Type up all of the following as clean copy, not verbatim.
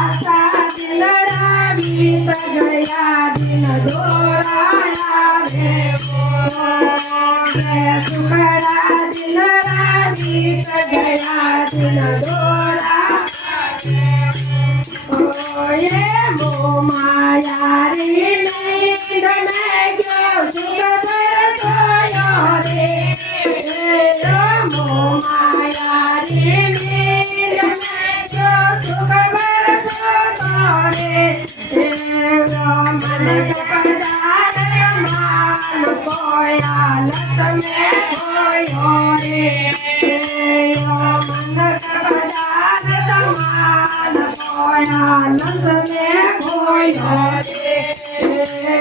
आशा दिलड़ा बीत गया दिन दोराया रे सुखड़ा दिलड़ा बीत गया दिन दोरा ये मो माया रे नींद में क्यों सुख पर सोयो रे मो माया रे नींद में क्यों सुख पर सोयो रे मन कपड़ा मान कोया लत में खोयो रे मन कपड़ा मान कोया लत में खोयो रे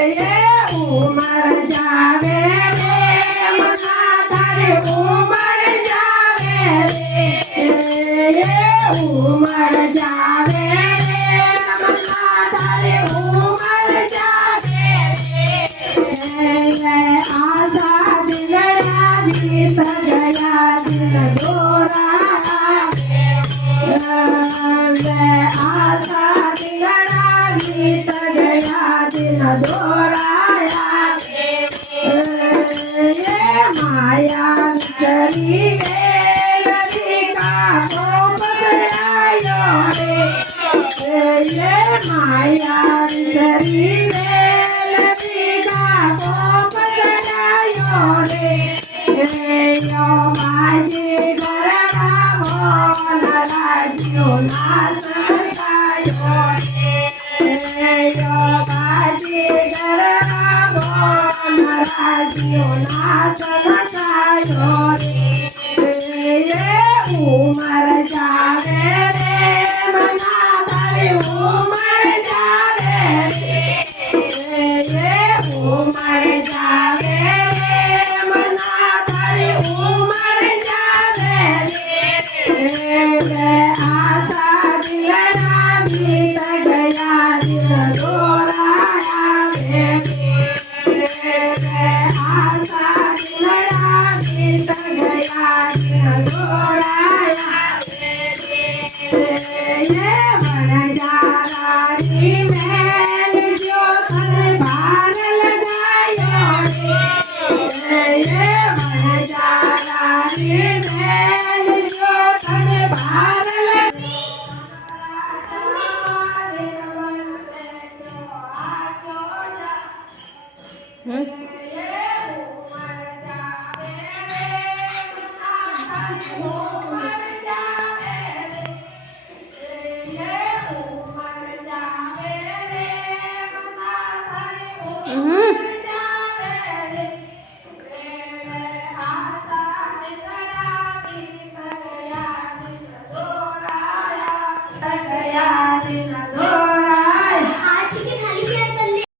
ये उमर जावे रे मना तारे उमर जावे रे ये उमर जावे रे मना तारे उमर जावे रे आशा दिलड़ा बीत गया दिल दोराया आशा दिलड़ा बीत गया दिल दोराया ये माया चली लड़का को पकड़ायो रे ये माया चली लड़का को पकड़ायो रे यो बाजी गरबा बोल राजियो नाच गायो रे यो बाजी गरबा बोल राजियो नाच गायो रे ये उमर जावे रे मना तारे उमर जावे रे ये उमर जावे रे मना तारे उमर जावे रे आशा दिलड़ा बीत गया दिल दोराया रे आशा दिलड़ा बीत गया दिल दोराया ये वनजारी मैल जो तन भार लगायो रे ये वनजारी मैल जो तन भार लगायो